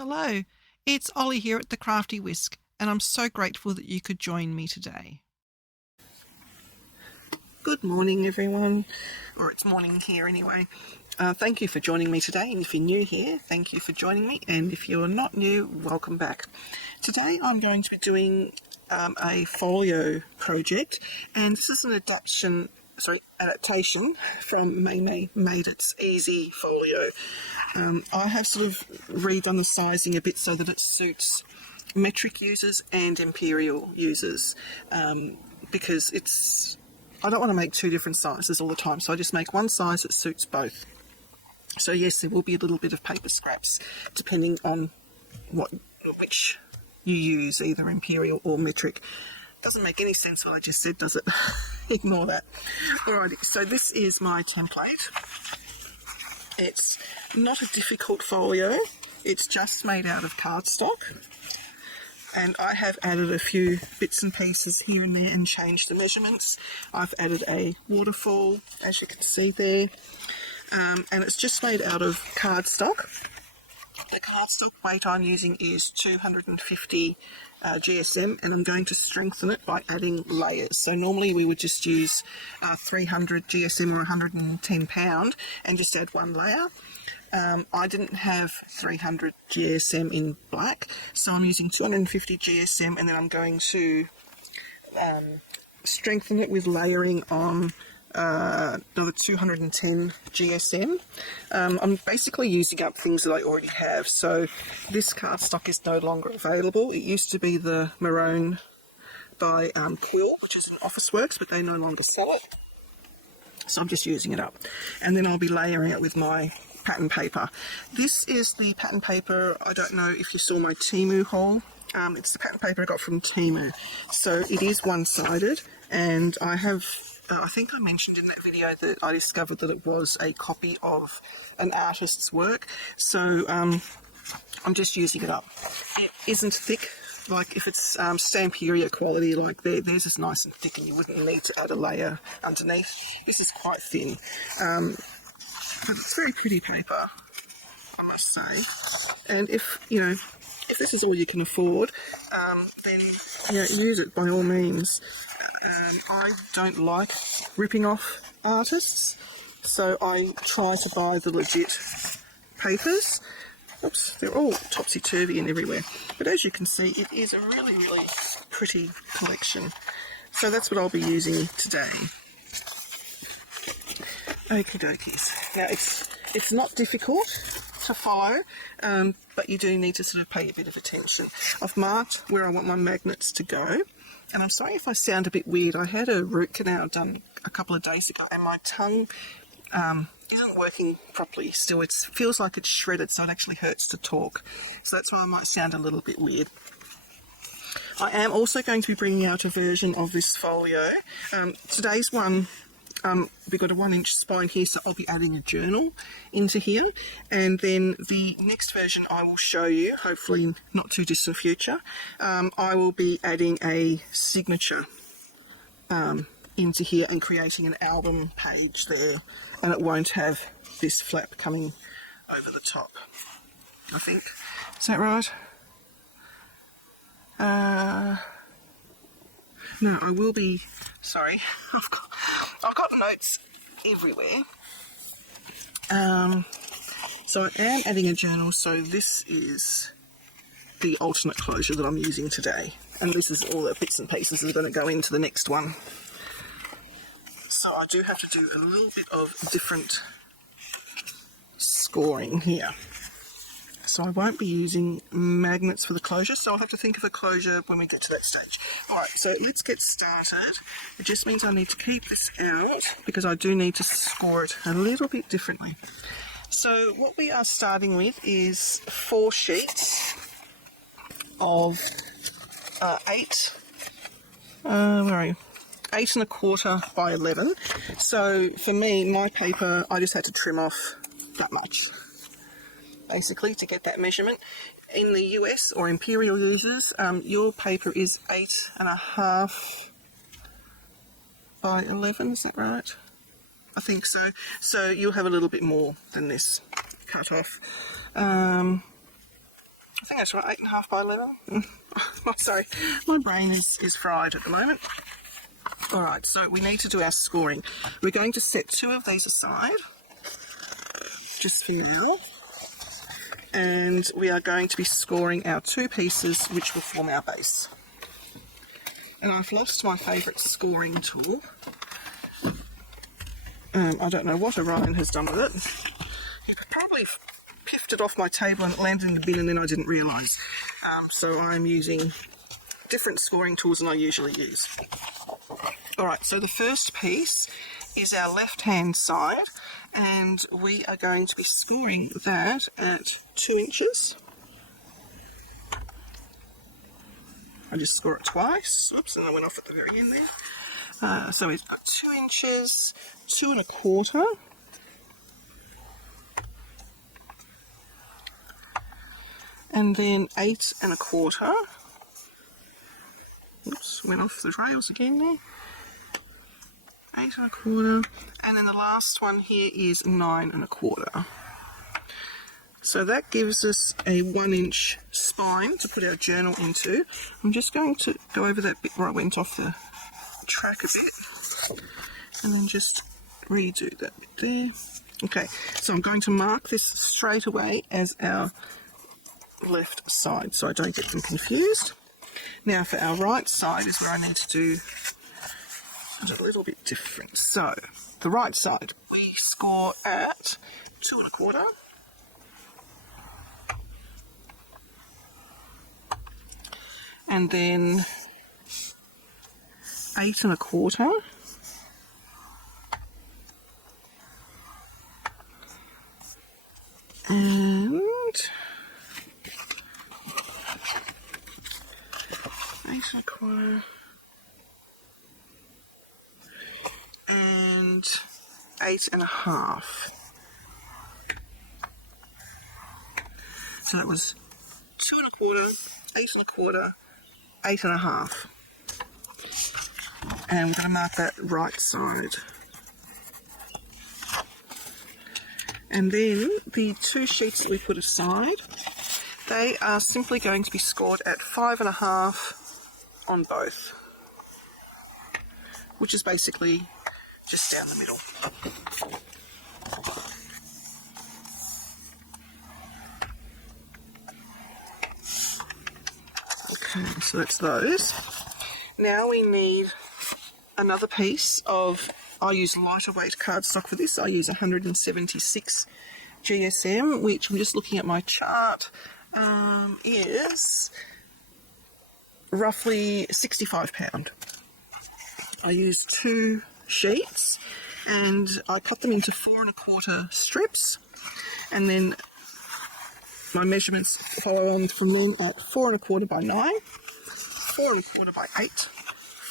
Hello, it's Ollie here at the Crafty Whisk, and I'm so grateful that you could join me today. Good morning, everyone, or it's morning here anyway. Thank you for joining me today, and if you're new here, thank you for joining me, and if you're not new, welcome back. Today I'm going to be doing a folio project, and this is an adaptation from May Made It's Easy folio. I have sort of redone the sizing a bit so that it suits metric users and imperial users, because I don't want to make two different sizes all the time, so I just make one size that suits both. So yes, there will be a little bit of paper scraps depending on which you use, either imperial or metric. Doesn't make any sense what I just said, does it? Ignore that. Alrighty, so this is my template. It's not a difficult folio, it's just made out of cardstock. And I have added a few bits and pieces here and there and changed the measurements. I've added a waterfall, as you can see there, and it's just made out of cardstock. The cardstock weight I'm using is 250 GSM, and I'm going to strengthen it by adding layers. So normally we would just use 300 GSM or 110 pound and just add one layer. I didn't have 300 GSM in black, so I'm using 250 GSM, and then I'm going to strengthen it with layering on another 210 GSM. I'm basically using up things that I already have, so this cardstock is no longer available. It used to be the maroon by Quill, which is in Officeworks, but they no longer sell it, so I'm just using it up. And then I'll be layering it with my pattern paper. This is the pattern paper. I don't know if you saw my Temu haul. It's the pattern paper I got from Temu. So it is one-sided, and I have, I think I mentioned in that video that I discovered that it was a copy of an artist's work. So I'm just using it up. It isn't thick. Like if it's Stamperia quality, like theirs is nice and thick, and you wouldn't need to add a layer underneath. This is quite thin. But it's very pretty paper, I must say. And if this is all you can afford, then use it by all means. I don't like ripping off artists, so I try to buy the legit papers. Oops, they're all topsy-turvy and everywhere. But as you can see, it is a really, really pretty collection. So that's what I'll be using today. Okie dokies. Now it's not difficult to follow, but you do need to sort of pay a bit of attention. I've marked where I want my magnets to go, and I'm sorry if I sound a bit weird. I had a root canal done a couple of days ago, and my tongue isn't working properly still. It feels like it's shredded, so it actually hurts to talk. So that's why I might sound a little bit weird. I am also going to be bringing out a version of this folio. Today's one, we've got a 1-inch spine here, so I'll be adding a journal into here, and then the next version I will show you, hopefully not too distant future. I will be adding a signature into here and creating an album page there, and it won't have this flap coming over the top, I think. Is that right? No, I will be, sorry, I've got notes everywhere. So I am adding a journal, so this is the alternate closure that I'm using today. And this is all the bits and pieces that are going to go into the next one. So I do have to do a little bit of different scoring here. So I won't be using magnets for the closure, so I'll have to think of a closure when we get to that stage. Alright, so let's get started. It just means I need to keep this out because I do need to score it a little bit differently. So what we are starting with is 4 sheets of 8, where are you? 8 1/4 by 11. So for me, my paper, I just had to trim off that much, basically, to get that measurement. In the US or imperial users, your paper is 8 1/2 by 11, is that right? I think so. So you'll have a little bit more than this cut off. I think that's right, 8.5 by 11. Oh, sorry, my brain is fried at the moment. Alright, so we need to do our scoring. We're going to set 2 of these aside, just for now. And we are going to be scoring our 2 pieces, which will form our base. And I've lost my favourite scoring tool. I don't know what Orion has done with it. He probably piffed it off my table and it landed in the bin and then I didn't realise. So I'm using different scoring tools than I usually use. Alright, so the first piece is our left-hand side, and we are going to be scoring that at 2 inches. I just score it twice. Oops, and I went off at the very end there. So it's 2 inches, 2 1/4. And then 8 1/4. Oops, went off the rails again there. 8 1/4, and then the last one here is 9 1/4. So that gives us a 1 inch spine to put our journal into. I'm just going to go over that bit where I went off the track a bit, and then just redo that bit there. Okay, so I'm going to mark this straight away as our left side so I don't get them confused. Now for our right side is where I need to do a little bit different. So the right side we score at 2 1/4. And then 8 1/4. And 8 1/4. And 8 1/2. So that was 2 1/4, 8 1/4, 8 1/2. And we're going to mark that right side. And then the 2 sheets that we put aside, they are simply going to be scored at 5 1/2 on both, which is basically just down the middle. Okay, so that's those. Now we need another piece of, I use lighter weight cardstock for this. I use 176 GSM, which I'm just looking at my chart, is roughly 65 pound. I use 2 sheets and I cut them into 4 1/4 strips, and then my measurements follow on from then at 4 1/4 by 9, 4 1/4 by 8,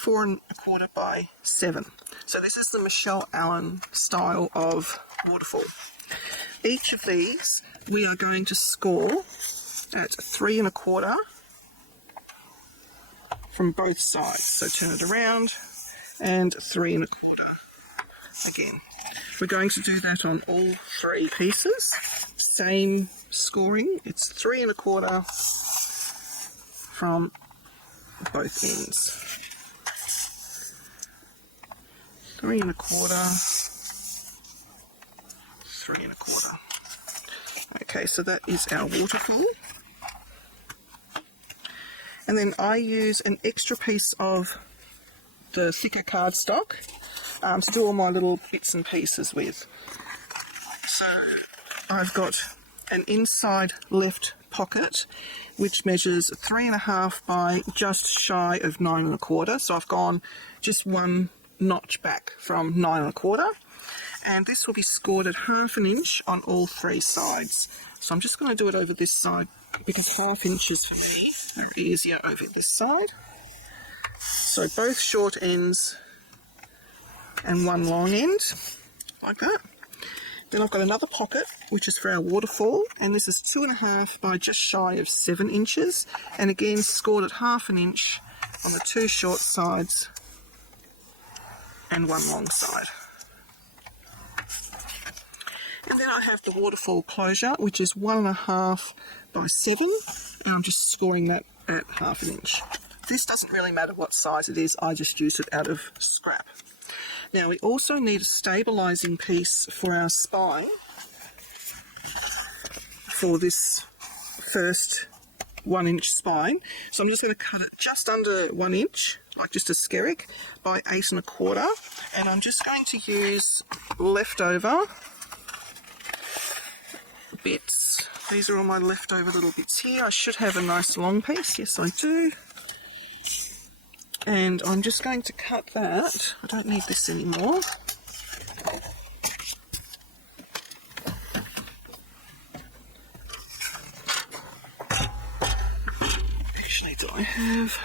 4 1/4 by 7. So this is the Michelle Allen style of waterfall. Each of these we are going to score at 3 1/4 from both sides. So turn it around and 3 1/4 again. We're going to do that on all 3 pieces. Same scoring. It's 3 1/4 from both ends. 3 1/4, 3 1/4. Okay, so that is our waterfall. And then I use an extra piece of the thicker cardstock to do all my little bits and pieces with. So I've got an inside left pocket which measures 3 1/2 by just shy of 9 1/4. So I've gone just 1 notch back from 9 1/4, and this will be scored at 1/2 inch on all 3 sides. So I'm just going to do it over this side because 1/2 inches for me are easier over this side. So both short ends and 1 long end, like that. Then I've got another pocket which is for our waterfall, and this is 2 1/2 by just shy of 7 inches, and again scored at 1/2 inch on the 2 short sides and 1 long side. And then I have the waterfall closure, which is 1 1/2 by 7, and I'm just scoring that at 1/2 inch. This doesn't really matter what size it is, I just use it out of scrap. Now we also need a stabilising piece for our spine for this first 1-inch spine. So I'm just going to cut it just under 1 inch, like just a skerrick, by 8 1/4, and I'm just going to use leftover bits. These are all my leftover little bits here. I should have a nice long piece. Yes, I do. And I'm just going to cut that. I don't need this anymore. Actually, do I have...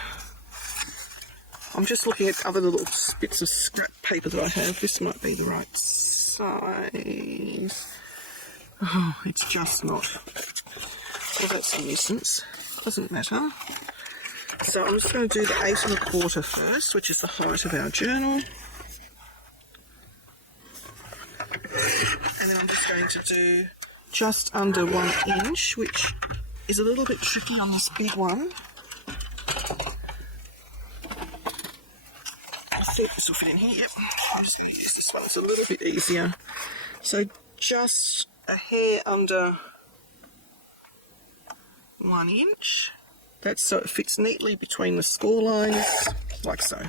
I'm just looking at other little bits of scrap paper that I have. This might be the right size. Oh, it's just not. Well, that's a nuisance. Doesn't matter. So I'm just going to do the 8 1/4 first, which is the height of our journal. And then I'm just going to do just under 1 inch, which is a little bit tricky on this big one. I think this will fit in here. Yep. I'm just going to use this one. It's a little bit easier. So just a hair under 1 inch. That's so it fits neatly between the score lines, like so.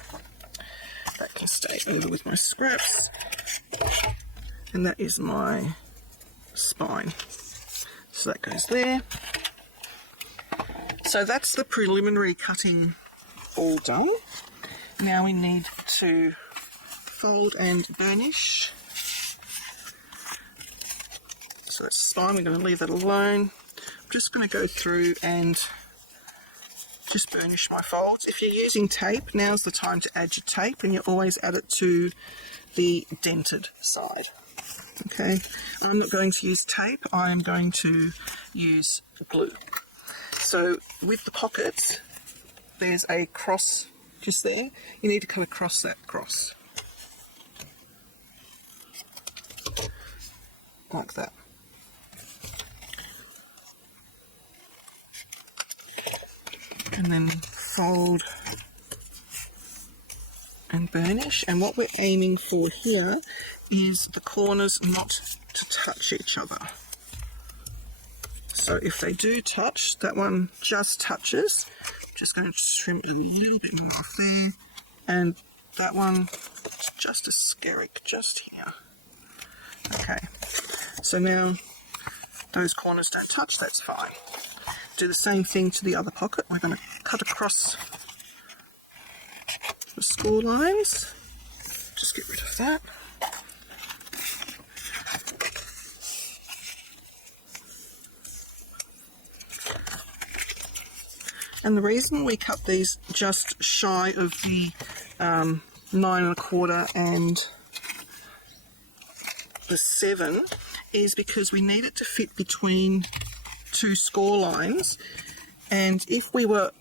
That can stay over with my scraps. And that is my spine. So that goes there. So that's the preliminary cutting all done. Now we need to fold and burnish. So that's spine, we're going to leave that alone. I'm just going to go through and just burnish my folds. If you're using tape, now's the time to add your tape, and you always add it to the dented side. Okay, I'm not going to use tape, I am going to use glue. So with the pockets, there's a cross just there. You need to cut across that cross. Like that. And then fold and burnish, and what we're aiming for here is the corners not to touch each other. So if they do touch, that one just touches. I'm just going to trim it a little bit more off there, and that one just a skerrick just here. Okay, so now those corners don't touch, that's fine. Do the same thing to the other pocket. We're going to cut across the score lines. Just get rid of that. And the reason we cut these just shy of the 9 1/4 and the 7 is because we need it to fit between 2 score lines, and if we were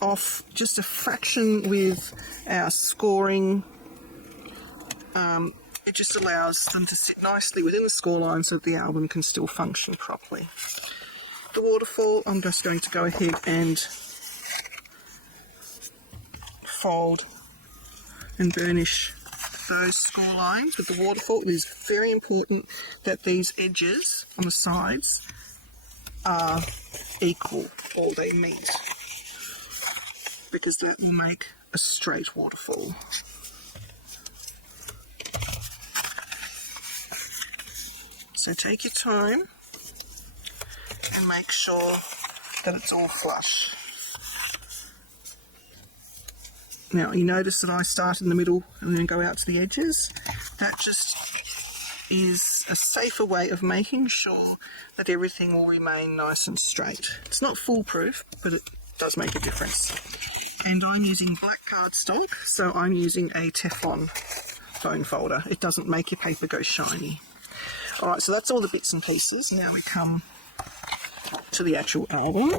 off just a fraction with our scoring, it just allows them to sit nicely within the score line so that the album can still function properly. The waterfall, I'm just going to go ahead and fold and burnish those score lines with the waterfall. It is very important that these edges on the sides are equal, or they meet, because that will make a straight waterfall. So take your time and make sure that it's all flush. Now you notice that I start in the middle and then go out to the edges. That just is a safer way of making sure that everything will remain nice and straight. It's not foolproof, but it does make a difference. And I'm using black cardstock, so I'm using a Teflon foam folder. It doesn't make your paper go shiny. Alright, so that's all the bits and pieces. Now we come to the actual album.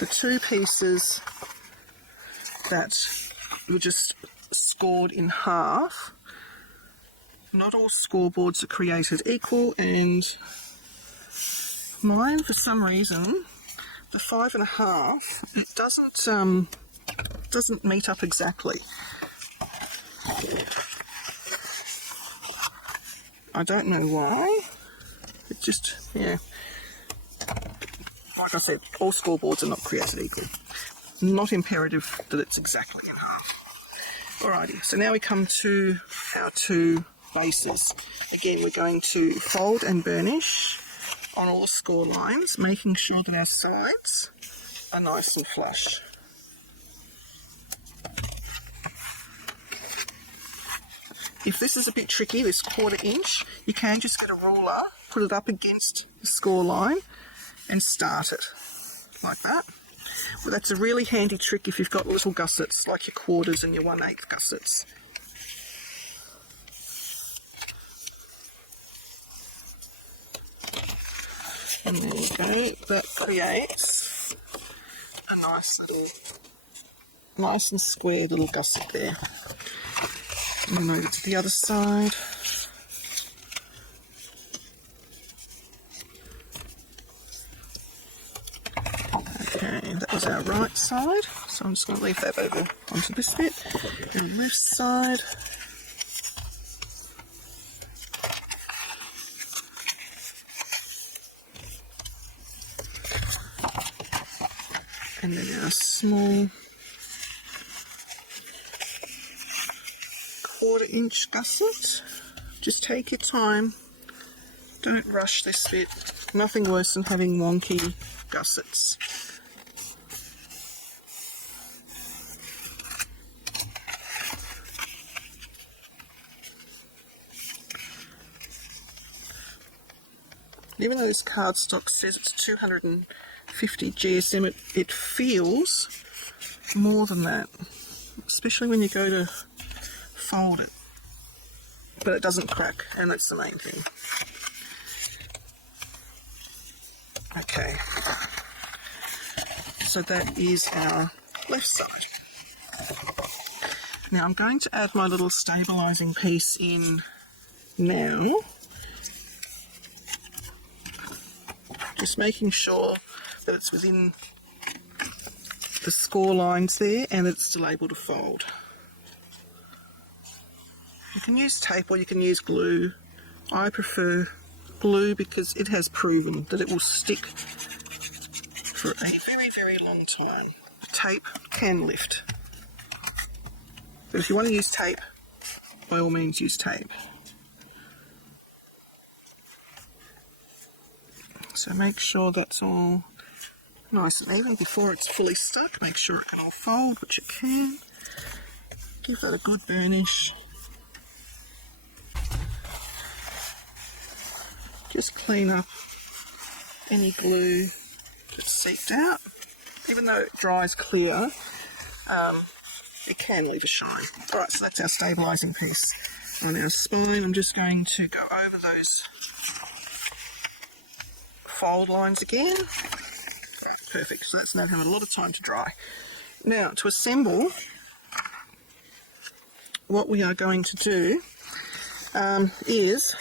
The 2 pieces that were just scored in half. Not all scoreboards are created equal, and Mine, for some reason, the 5.5, it doesn't meet up exactly. I don't know why. It just, yeah. Like I said, all scoreboards are not created equal. Not imperative that it's exactly in half. Alrighty, so now we come to our two bases. Again, we're going to fold and burnish on all the score lines, making sure that our sides are nice and flush. If this is a bit tricky, this 1/4 inch, you can just get a ruler, put it up against the score line and start it like that. Well, that's a really handy trick if you've got little gussets, like your 1/4s and your 1/8 gussets. And there you go, that creates a nice and square little gusset there. And then over to the other side. Okay, that was our right side, so I'm just going to leave that over onto this bit. The left side. And then our small 1/4 inch gusset. Just take your time. Don't rush this bit. Nothing worse than having wonky gussets. Even though this cardstock says it's 250 GSM, it feels more than that, especially when you go to fold it. But it doesn't crack, and that's the main thing. Okay, so that is our left side. Now I'm going to add my little stabilising piece in now. Just making sure that it's within the score lines there and it's still able to fold. You can use tape or you can use glue. I prefer glue because it has proven that it will stick for a very, very long time. Tape can lift. But if you want to use tape, by all means use tape. So make sure that's all nice and even before it's fully stuck. Make sure it can all fold, which it can. Give that a good burnish. Just clean up any glue that's seeped out. Even though it dries clear, it can leave a shine. Alright, so that's our stabilising piece. On our spine, I'm just going to go over those fold lines again. Right, perfect, so that's now having a lot of time to dry. Now, to assemble, what we are going to do is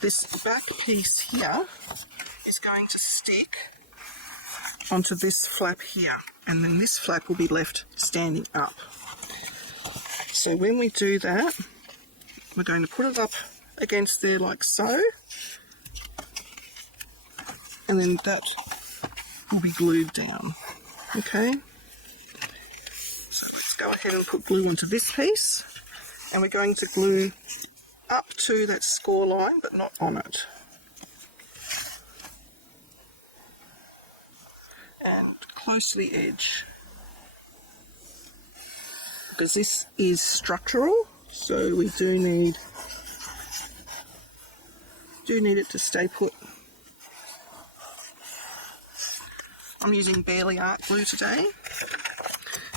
this back piece here is going to stick onto this flap here, and then this flap will be left standing up. So when we do that, we're going to put it up against there like so, and then that will be glued down. Okay, so let's go ahead and put glue onto this piece, and we're going to glue up to that score line but not on it, and close to the edge, because this is structural, so we do need it to stay put. I'm using Barely Art glue today,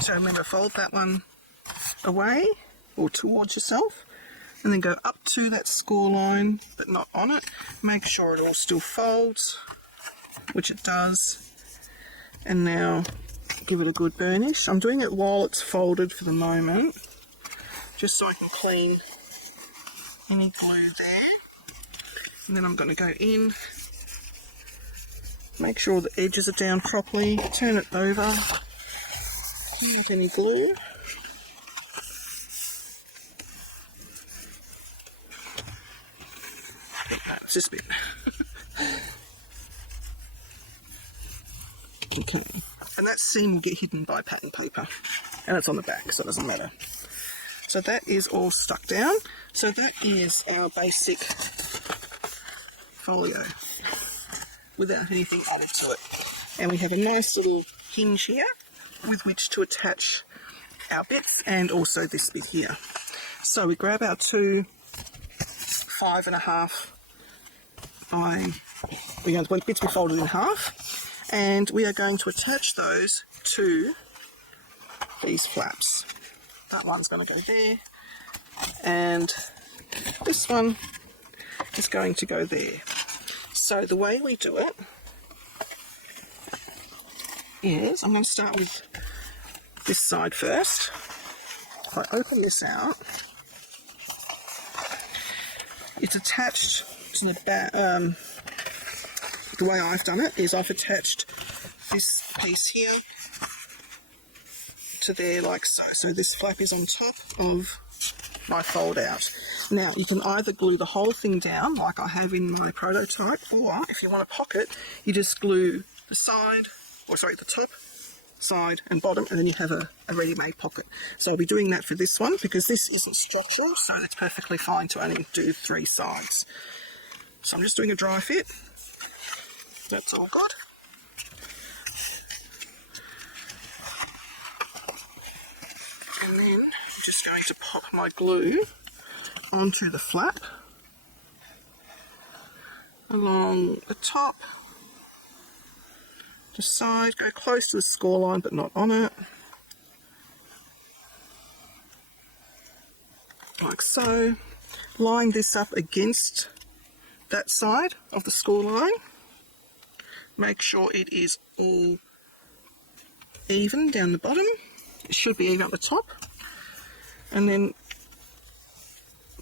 so remember, fold that one away or towards yourself, and then go up to that score line but not on it. Make sure it all still folds, which it does, and now give it a good burnish. I'm doing it while it's folded for the moment, just so I can clean any glue there. And then I'm going to go in, make sure the edges are down properly, turn it over, not any glue. It's just a bit. Okay, and that seam will get hidden by pattern paper, and it's on the back, so it doesn't matter. So that is all stuck down. So that is our basic folio without anything added to it. And we have a nice little hinge here with which to attach our bits, and also this bit here. So we grab our two 5.5 by, the bits we folded in half, and we are going to attach those to these flaps. That one's going to go there, and this one is going to go there. So the way we do it is, I'm going to start with this side first. If I open this out, it's attached to the back. The way I've done it is I've attached this piece here to there like so. So this flap is on top of my fold out. Now you can either glue the whole thing down like I have in my prototype, or if you want a pocket, you just glue the side, or sorry, the top, side and bottom, and then you have a ready-made pocket. So I'll be doing that for this one because this isn't structural, so it's perfectly fine to only do 3 sides. So I'm just doing a dry fit. That's all good. And then I'm just going to pop my glue onto the flap along the top, the side, go close to the score line but not on it, like so. Line this up against that side of the score line. Make sure it is all even down the bottom. It should be even at the top. And then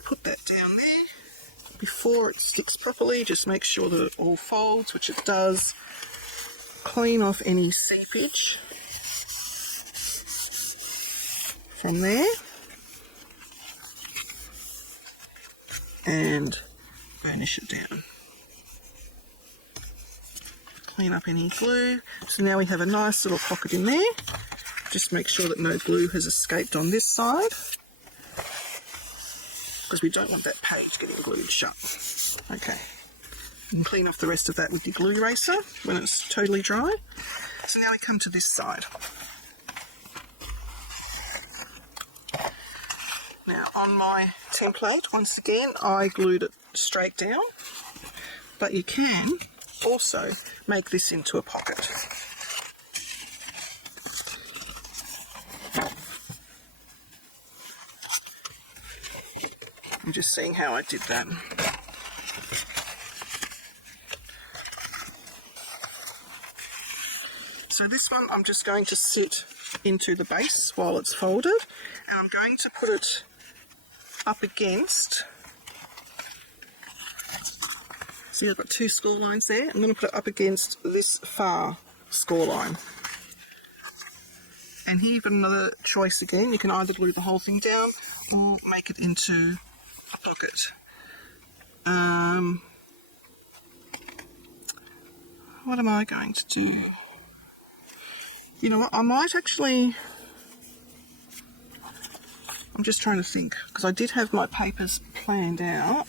put that down there. Before it sticks properly, just make sure that it all folds, which it does. Clean off any seepage from there. And burnish it down. Clean up any glue. So now we have a nice little pocket in there. Just make sure that no glue has escaped on this side, because we don't want that page getting glued shut. Okay. And clean off the rest of that with your glue eraser when it's totally dry. So now we come to this side. Now on my template, once again, I glued it straight down, but you can also make this into a pocket. I'm just seeing how I did that. So this one I'm just going to sit into the base while it's folded, and I'm going to put it up against, see I've got 2 score lines there, I'm going to put it up against this far score line. And here you've got another choice again, you can either glue the whole thing down or make it into a pocket. What am I going to do? You know what, I might actually, I'm just trying to think, because I did have my papers planned out.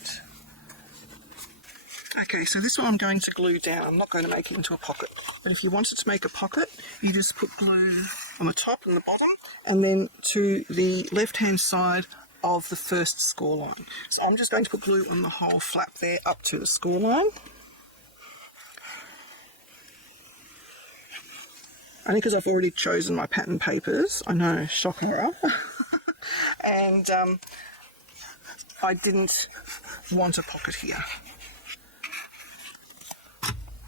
Okay, so this one I'm going to glue down. I'm not going to make it into a pocket. But if you wanted to make a pocket, you just put glue on the top and the bottom, and then to the left-hand side of the first score line. So I'm just going to put glue on the whole flap there up to the score line. Only because I've already chosen my pattern papers. I know, shock horror. And I didn't want a pocket here.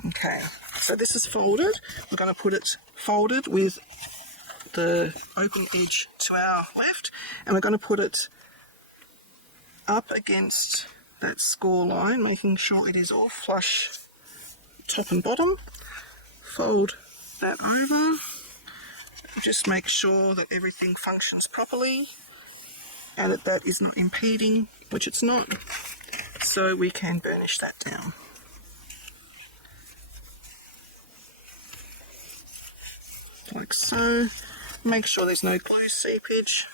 Okay, so this is folded. We're going to put it folded with the open edge to our left, and we're going to put it up against that score line, making sure it is all flush top and bottom. Fold that over. Just make sure that everything functions properly and that that is not impeding, which it's not, so we can burnish that down. Like so. Make sure there's no glue seepage.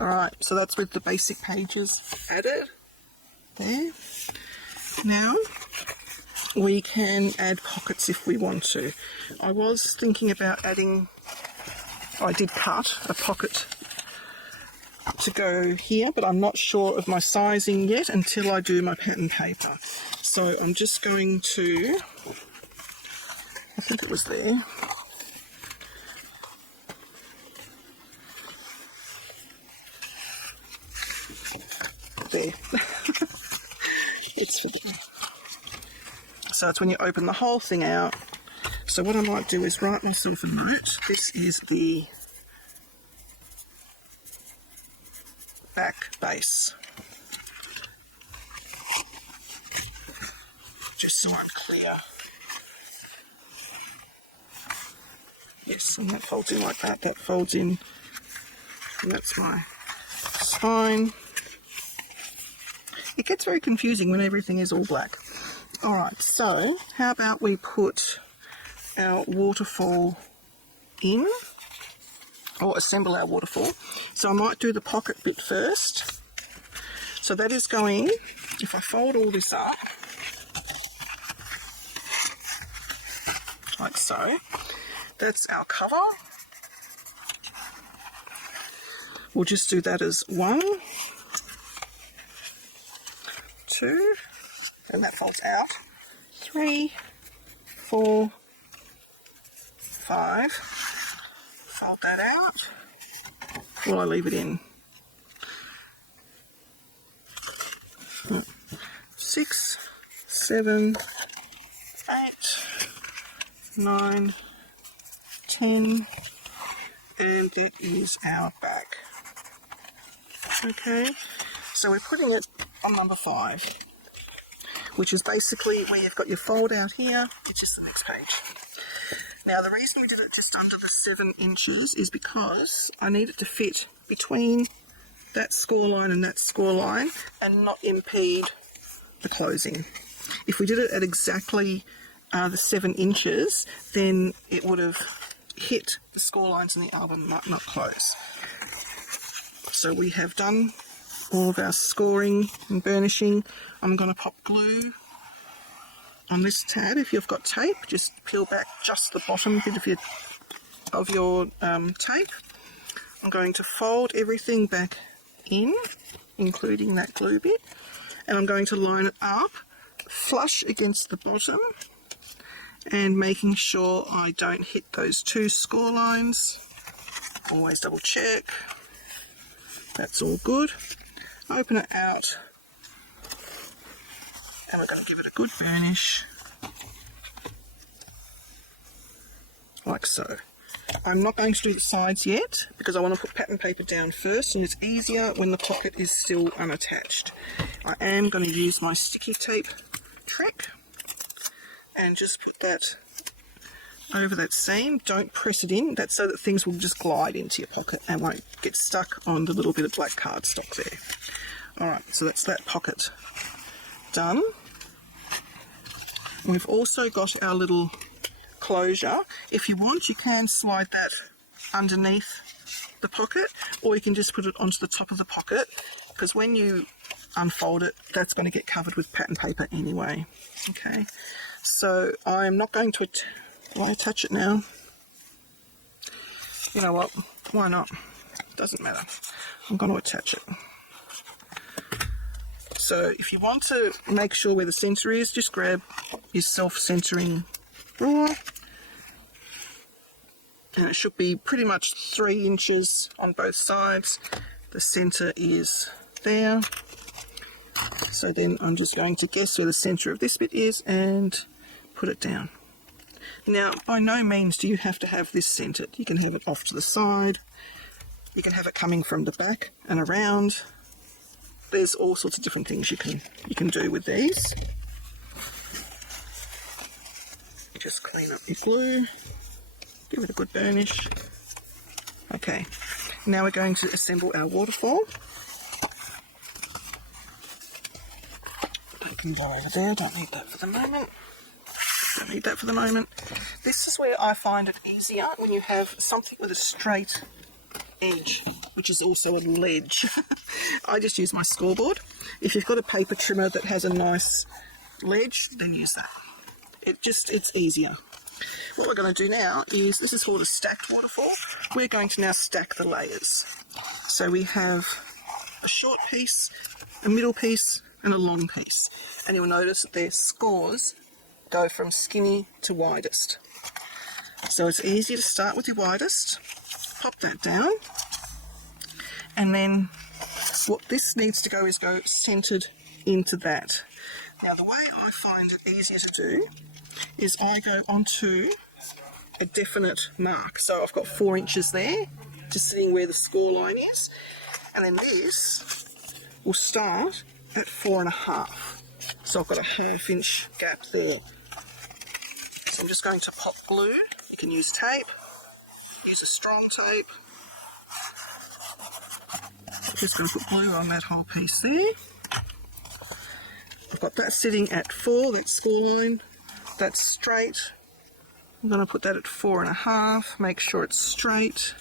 Alright, so that's with the basic pages added there. Now we can add pockets if we want to. I was thinking about adding, I did cut a pocket to go here, but I'm not sure of my sizing yet until I do my pattern paper. So I'm just going to, I think it was there. There. It's for the, so it's when you open the whole thing out. So what I might do is write myself a note. This is the back base. Just so I'm clear. Yes, and that folds in like that. That folds in. And that's my spine. It gets very confusing when everything is all black. Alright, so how about we put our waterfall in, or assemble our waterfall. So I might do the pocket bit first. So that is going, if I fold all this up, like so, that's our cover. We'll just do that as 1, 2, and that folds out, 3, 4, 5, fold that out, will I leave it in? 6, 7, 8, 9, 10, and that is our back. Okay, so we're putting it on number 5, which is basically where you've got your fold out here. It's just the next page. Now the reason we did it just under the 7 inches is because I need it to fit between that score line and that score line and not impede the closing. If we did it at exactly the 7 inches, then it would have hit the score lines in the album, might not close. So we have done all of our scoring and burnishing. I'm going to pop glue on this tab. If you've got tape, just peel back just the bottom bit of your tape. I'm going to fold everything back in, including that glue bit, and I'm going to line it up flush against the bottom and making sure I don't hit those 2 score lines. Always double check. That's all good. Open it out and we're going to give it a good burnish like so. I'm not going to do the sides yet because I want to put pattern paper down first, and it's easier when the pocket is still unattached. I am going to use my sticky tape trick and just put that over that seam. Don't press it in. That's so that things will just glide into your pocket and won't get stuck on the little bit of black cardstock there. Alright, so that's that pocket done. We've also got our little closure. If you want, you can slide that underneath the pocket, or you can just put it onto the top of the pocket, because when you unfold it, that's going to get covered with pattern paper anyway. Okay, so I'm not going to attach it now. You know what, why not? Doesn't matter. I'm going to attach it. So if you want to make sure where the centre is, just grab your self-centering ruler, and it should be pretty much 3 inches on both sides. The centre is there. So then I'm just going to guess where the centre of this bit is and put it down. Now, by no means do you have to have this centred. You can have it off to the side. You can have it coming from the back and around. There's all sorts of different things you can do with these. Just clean up your glue, give it a good burnish. Okay, now we're going to assemble our waterfall. That can go over there, don't need that for the moment. Don't need that for the moment. This is where I find it easier when you have something with a straight edge, which is also a ledge. I just use my scoreboard. If you've got a paper trimmer that has a nice ledge, then use that. It's easier. What we're going to do now is, this is called a stacked waterfall. We're going to now stack the layers. So we have a short piece, a middle piece, and a long piece. And you'll notice that their scores go from skinny to widest. So it's easy to start with your widest, pop that down, and then what this needs to go is go centered into that. Now the way I find it easier to do is I go onto a definite mark. So I've got 4 inches there, just sitting where the score line is, and then this will start at 4.5. So I've got a 1/2 inch gap there. So I'm just going to pop glue. You can use tape, use a strong tape. I'm just going to put glue on that whole piece there. I've got that sitting at 4, that score line. That's straight. I'm going to put that at 4.5, make sure it's straight,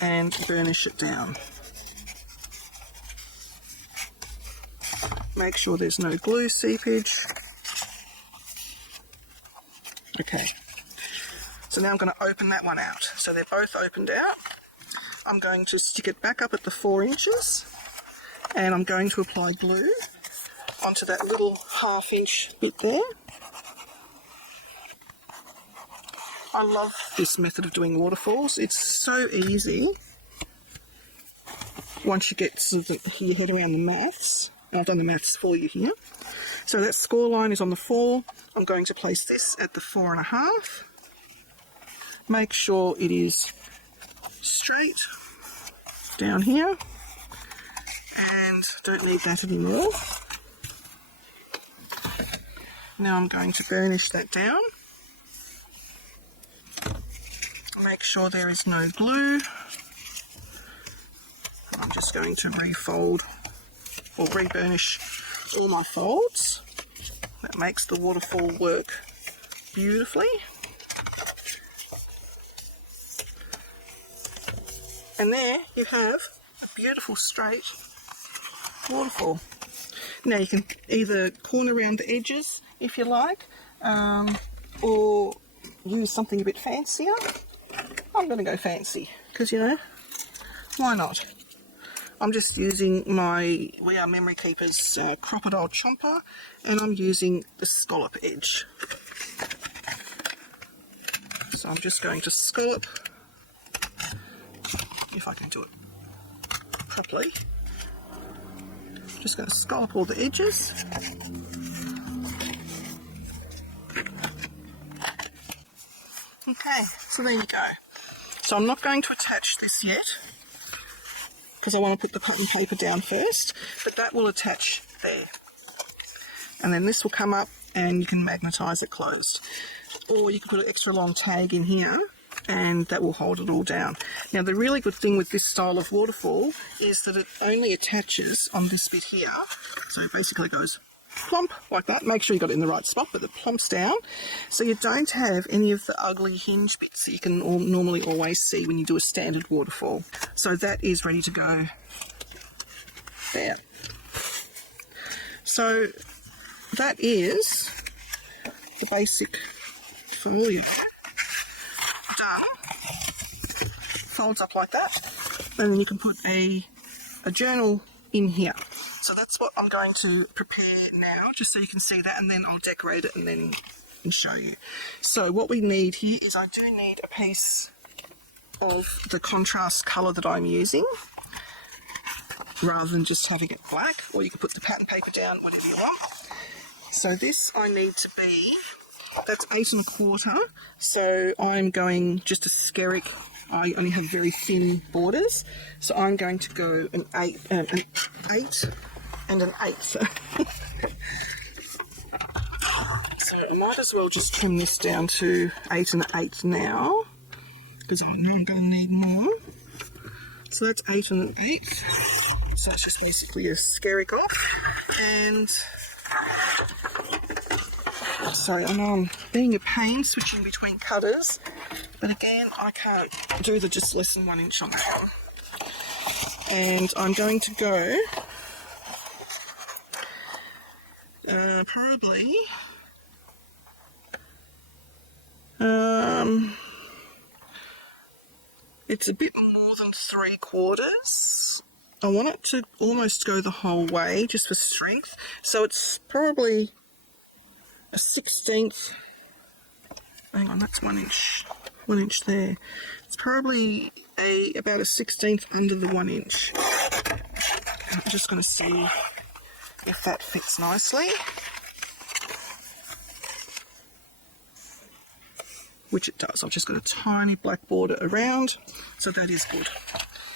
and burnish it down. Make sure there's no glue seepage. Okay, so now I'm going to open that one out. So they're both opened out. I'm going to stick it back up at the 4 inches, and I'm going to apply glue onto that little 1/2 inch bit there. I love this method of doing waterfalls. It's so easy once you get sort of your head around the maths. And I've done the maths for you here. So that score line is on the 4. I'm going to place this at the 4.5. Make sure it is straight down here. And don't need that anymore. Now I'm going to burnish that down. Make sure there is no glue. I'm just going to refold or reburnish all my folds. That makes the waterfall work beautifully. And there you have a beautiful straight waterfall. Now you can either corner around the edges if you like, or use something a bit fancier. I'm going to go fancy because, you know, why not? I'm just using my We Are Memory Keepers crocodile chomper, and I'm using the scallop edge. So I'm just going to scallop, if I can do it properly. Just going to scallop all the edges. Okay, so there you go. So I'm not going to attach this yet because I want to put the pattern paper down first, but that will attach there. And then this will come up and you can magnetise it closed. Or you can put an extra long tag in here and that will hold it all down. Now the really good thing with this style of waterfall is that it only attaches on this bit here. So it basically goes plump like that. Make sure you got it in the right spot, but it plumps down. So you don't have any of the ugly hinge bits that you can normally always see when you do a standard waterfall. So that is ready to go there. So that is the basic folio done. Folds up like that, and then you can put a journal in here. So that's what I'm going to prepare now, just so you can see that, and then I'll decorate it and then show you. So what we need here is I do need a piece of the contrast colour that I'm using, rather than just having it black, or you can put the pattern paper down, whatever you want. So this I need to be, that's 8 1/4, so I'm going just a skerrick I only have very thin borders, so I'm going to go an 8 and an 8. So I might as well just trim this down to 8 and 8 now, because I know I'm going to need more. So that's 8 and an 8. So that's just basically a scary off. And sorry, I know I'm being a pain switching between cutters, but again, I can't do the just less than 1 inch on that one. And I'm going to go probably it's a bit more than 3/4. I want it to almost go the whole way just for strength, so it's probably a 1/16. Hang on, that's 1 inch. 1 inch there. It's probably about a 1/16 under the 1 inch. I'm just going to see if that fits nicely. Which it does. I've just got a tiny black border around, so that is good.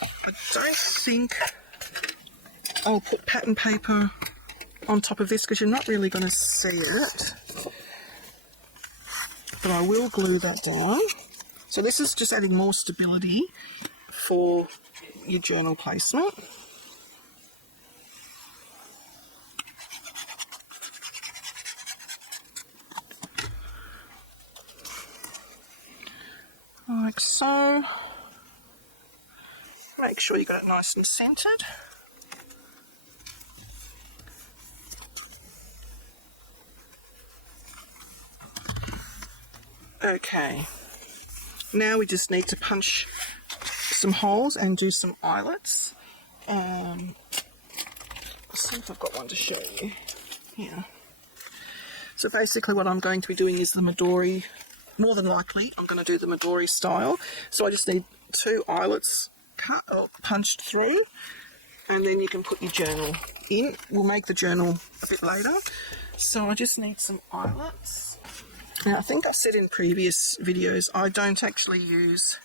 I don't think I'll put pattern paper on top of this because you're not really going to see it. But I will glue that down. So this is just adding more stability for your journal placement. Like so. Make sure you got it nice and centered. Okay, now we just need to punch some holes and do some eyelets. Let's see if I've got one to show you. Yeah. So basically what I'm going to be doing is the Midori. More than likely, I'm going to do the Midori style. So I just need 2 eyelets cut or punched through, and then you can put your journal in. We'll make the journal a bit later. So I just need some eyelets. Now, I think I said in previous videos, I don't actually use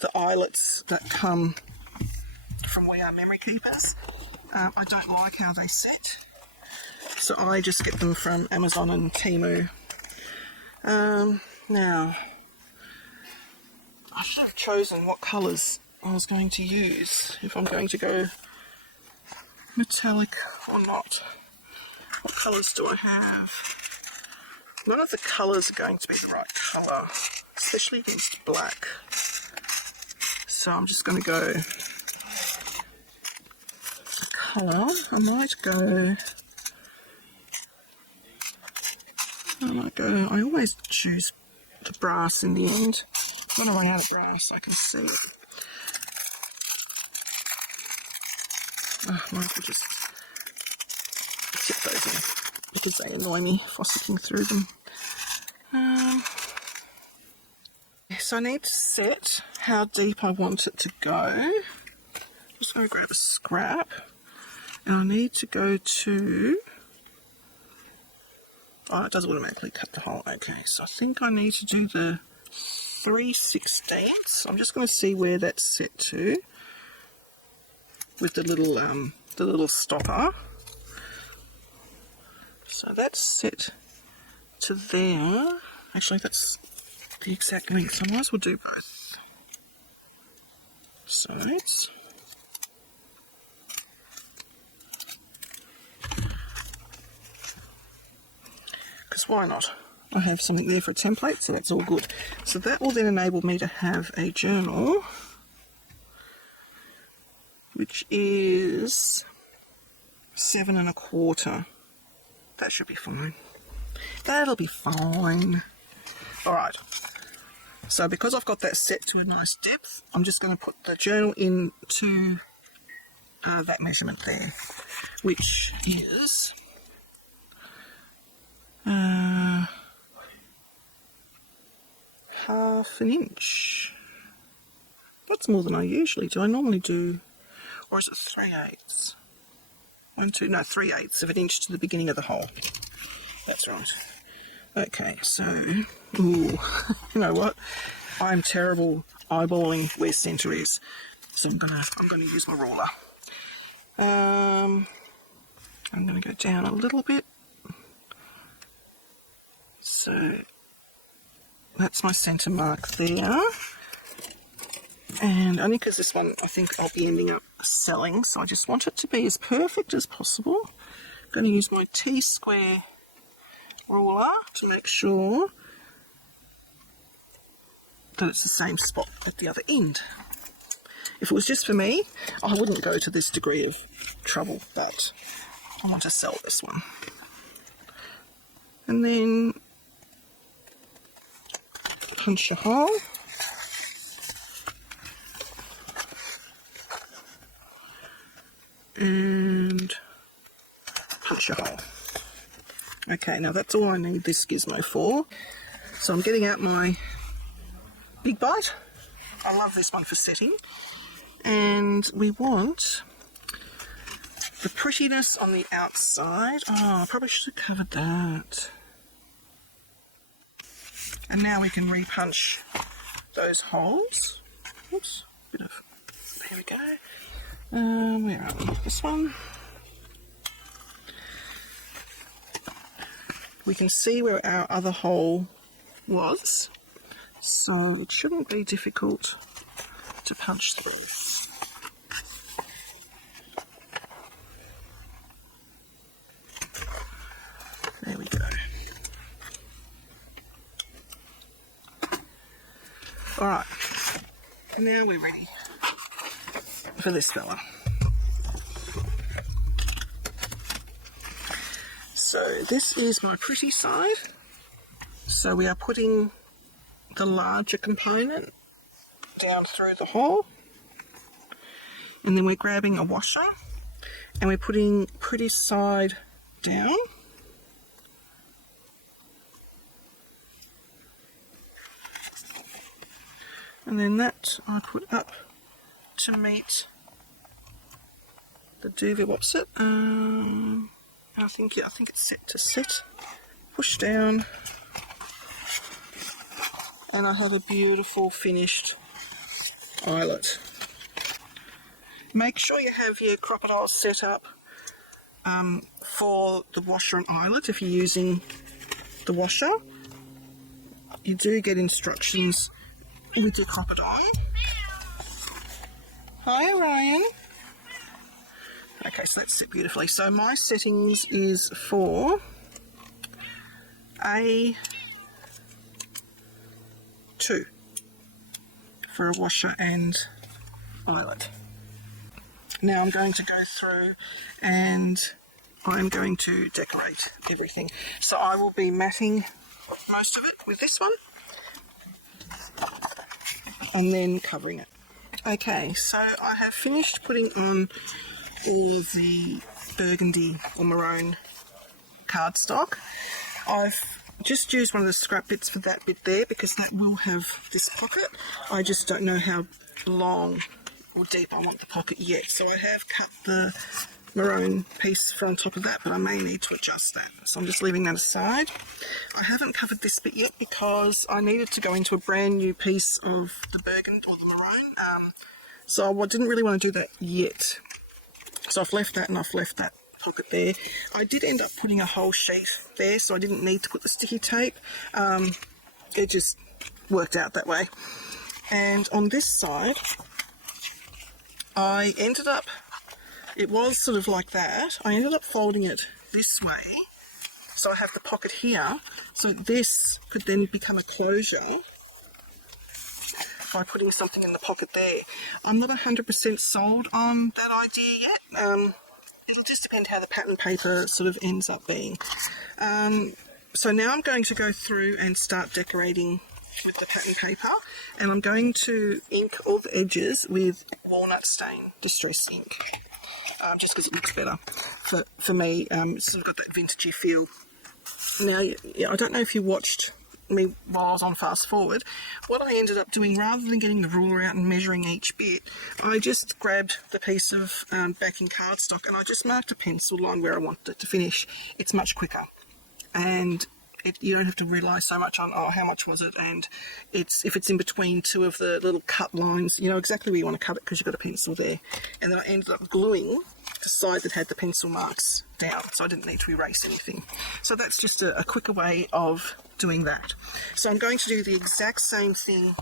the eyelets that come from We Are Memory Keepers. I don't like how they sit, so I just get them from Amazon and Temu. Now, I should have chosen what colours I was going to use, if I'm going to go metallic or not. What colours do I have? None of the colours are going to be the right colour, especially against black. So I'm just going to go a colour. I might go... I always choose the brass in the end. When I run out of brass, I can see it. I might just tip those in because they annoy me fossicking through them. So I need to set how deep I want it to go. I'm just going to grab a scrap, and I need to go to... Oh, it does automatically cut the hole. Okay, so I think I need to do the 3/16. I'm just going to see where that's set to with the little stopper. So that's set to there. Actually, that's the exact length. I might as well do both. So it's... because why not? I have something there for a template, so that's all good. So that will then enable me to have a journal, which is 7 1/4. That should be fine. That'll be fine. Alright, so because I've got that set to a nice depth, I'm just going to put the journal into that measurement there, which is 1/2 inch. That's more than I usually do. I normally do, or is it 3/8? 3/8 of an inch to the beginning of the hole. That's right. Okay, so, ooh, you know what? I'm terrible eyeballing where centre is, so I'm gonna use my ruler. I'm gonna go down a little bit. So that's my centre mark there. And only because this one I think I'll be ending up selling, so I just want it to be as perfect as possible. I'm going to use my T-square ruler to make sure that it's the same spot at the other end. If it was just for me, I wouldn't go to this degree of trouble, but I want to sell this one. And then punch a hole. And punch a hole. Okay, now that's all I need this gizmo for. So I'm getting out my big bite. I love this one for setting. And we want the prettiness on the outside. Oh, I probably should have covered that. And now we can repunch those holes. Oops, bit of, there we go. Where are we? This one. We can see where our other hole was, so it shouldn't be difficult to punch through. There we go. Alright, now we're ready for this fella. So this is my pretty side. So we are putting the larger component down through the hole, and then we're grabbing a washer and we're putting pretty side down. And then that I put up to meet the duvet opposite. I think it's set to sit. Push down, and I have a beautiful finished eyelet. Make sure you have your crocodile set up for the washer and eyelet. If you're using the washer, you do get instructions with your crocodile. Hi, Orion. Okay, so that's set beautifully. So my settings is for A2 for a washer and eyelet. Now I'm going to go through and I'm going to decorate everything. So I will be matting most of it with this one and then covering it. Okay, so I have finished putting on all of the burgundy or maroon cardstock. I've just used one of the scrap bits for that bit there because that will have this pocket. I just don't know how long or deep I want the pocket yet. So I have cut the maroon piece for on top of that, but I may need to adjust that. So I'm just leaving that aside. I haven't covered this bit yet because I needed to go into a brand new piece of the burgundy or the maroon. So I didn't really want to do that yet. So I've left that and I've left that pocket there. I did end up putting a whole sheet there, so I didn't need to put the sticky tape. It just worked out that way. And on this side, I ended up, it was sort of like that. I ended up folding it this way. So I have the pocket here. So this could then become a closure by putting something in the pocket there. I'm not 100% sold on that idea yet. It'll just depend how the pattern paper sort of ends up being. So now I'm going to go through and start decorating with the pattern paper, and I'm going to ink all the edges with walnut stain distress ink, just because it looks better for me. It's sort of got that vintagey feel. Now, I don't know if you watched me while I was on fast forward. What I ended up doing, rather than getting the ruler out and measuring each bit, I just grabbed the piece of backing cardstock and I just marked a pencil line where I wanted it to finish. It's much quicker and you don't have to rely so much on, oh, how much was it, and if it's in between two of the little cut lines, you know exactly where you want to cut it because you've got a pencil there. And then I ended up gluing the side that had the pencil marks down, so I didn't need to erase anything. So that's just a quicker way of doing that. So I'm going to do the exact same thing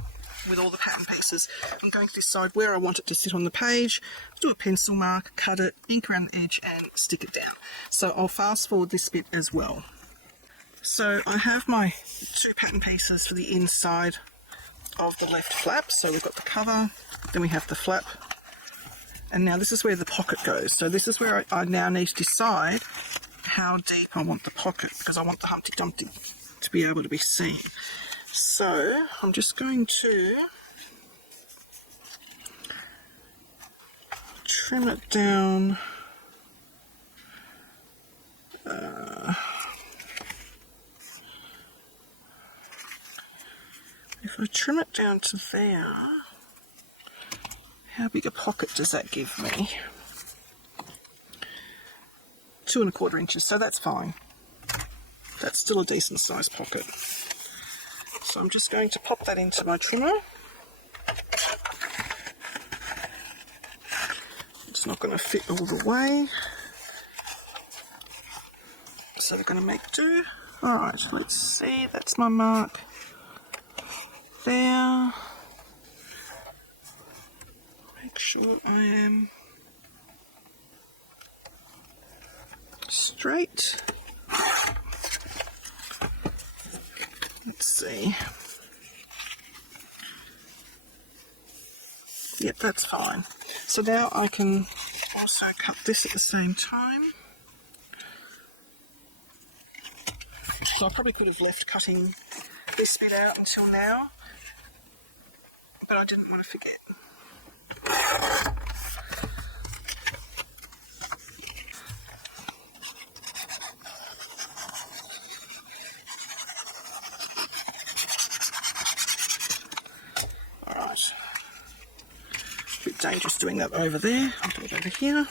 with all the pattern pieces. I'm going to decide where I want it to sit on the page, do a pencil mark, cut it, ink around the edge and stick it down. So I'll fast forward this bit as well. So I have my two pattern pieces for the inside of the left flap. So we've got the cover, then we have the flap, and now this is where the pocket goes. So this is where I now need to decide how deep I want the pocket, because I want the Humpty Dumpty to be able to be seen. So I'm just going to trim it down if I trim it down to there, how big a pocket does that give me? 2¼ inches, so that's fine. That's still a decent sized pocket. So I'm just going to pop that into my trimmer. It's not going to fit all the way, so we're going to make do. Alright, let's see, that's my mark there. Make sure I am straight. Let's see. Yep, that's fine. So now I can also cut this at the same time. So I probably could have left cutting this bit out until now, but I didn't want to forget. Alright. A bit dangerous doing that over there. I'll do it over here.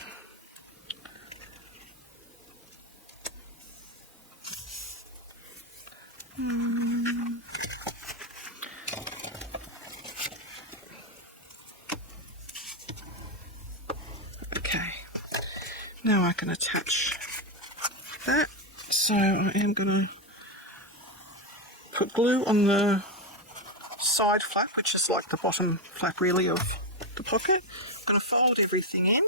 Okay, now I can attach that. So I am going to put glue on the side flap, which is like the bottom flap really of the pocket. I'm going to fold everything in,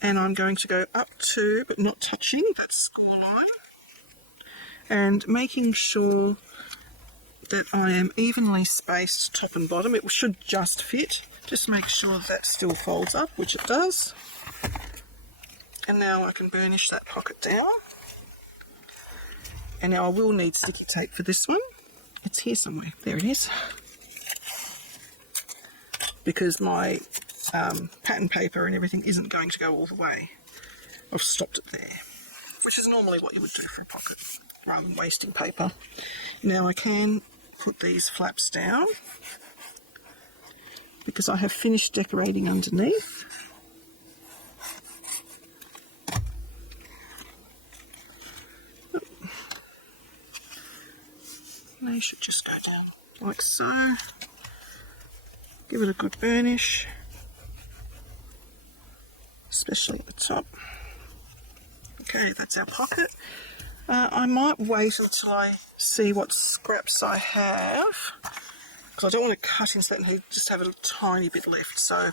and I'm going to go up to, but not touching, that score line, and making sure that I am evenly spaced top and bottom. It should just fit. Just make sure that still folds up, which it does. And now I can burnish that pocket down. And now I will need sticky tape for this one. It's here somewhere. There it is. Because my pattern paper and everything isn't going to go all the way. I've stopped it there, which is normally what you would do for a pocket, rather than wasting paper. Now I can put these flaps down, because I have finished decorating underneath. They should just go down like so. Give it a good burnish, especially at the top. Okay, that's our pocket. I might wait until I see what scraps I have, because I don't want to cut into that and just have a tiny bit left. So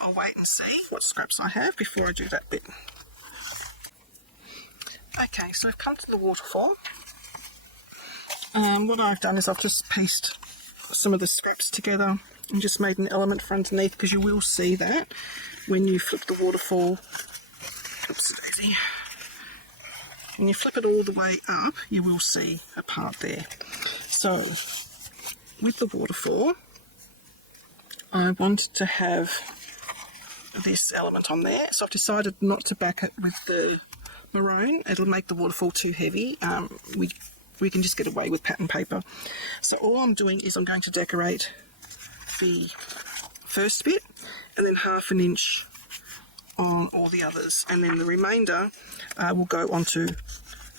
I'll wait and see what scraps I have before I do that bit. Okay, so I've come to the waterfall. What I've done is I've just pieced some of the scraps together and just made an element for underneath, because you will see that when you flip the waterfall. Oops, daisy. When you flip it all the way up, you will see a part there. So with the waterfall, I wanted to have this element on there, so I've decided not to back it with the maroon. It'll make the waterfall too heavy. We can just get away with pattern paper. So all I'm doing is I'm going to decorate the first bit and then ½ an inch on all the others, and then the remainder will go onto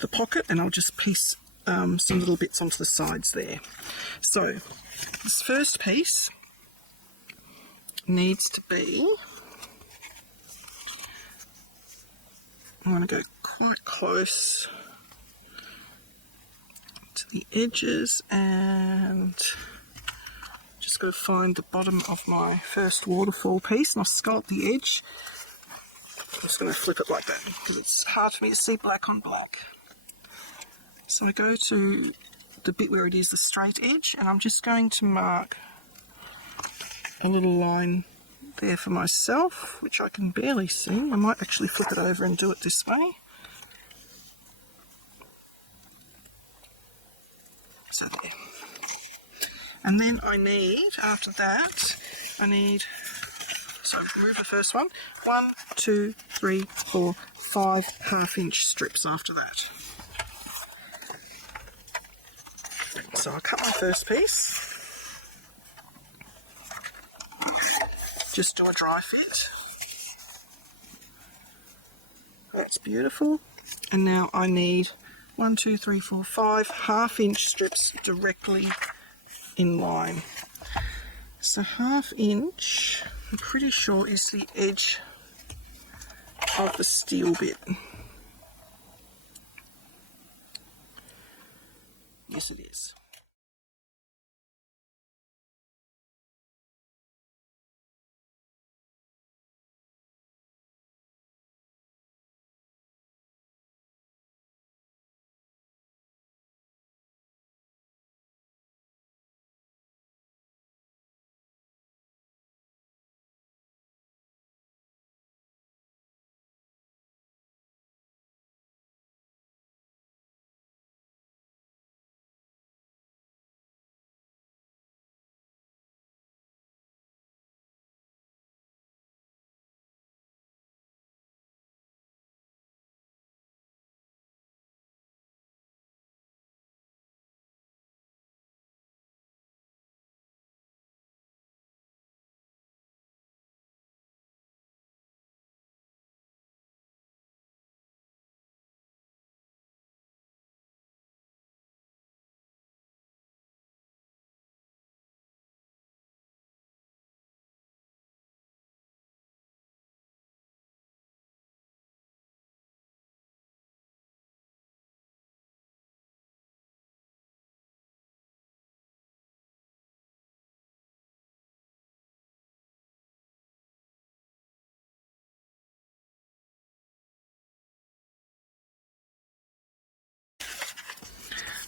the pocket, and I'll just piece some little bits onto the sides there. So this first piece needs to be, I'm going to go quite close to the edges and just got to find the bottom of my first waterfall piece, and I'll sculpt the edge. I'm just going to flip it like that because it's hard for me to see black on black. So I go to the bit where it is the straight edge, and I'm just going to mark a little line there for myself, which I can barely see. I might actually flip it over and do it this way. So there. And then I need, after that, so remove the first one, 1, 2, 3, 4, 5 half-inch strips after that. So I'll cut my first piece, just do a dry fit. That's beautiful. And now I need 1, 2, 3, 4, 5 half-inch strips directly in line. So half-inch, I'm pretty sure, is the edge of the steel bit. Yes, it is.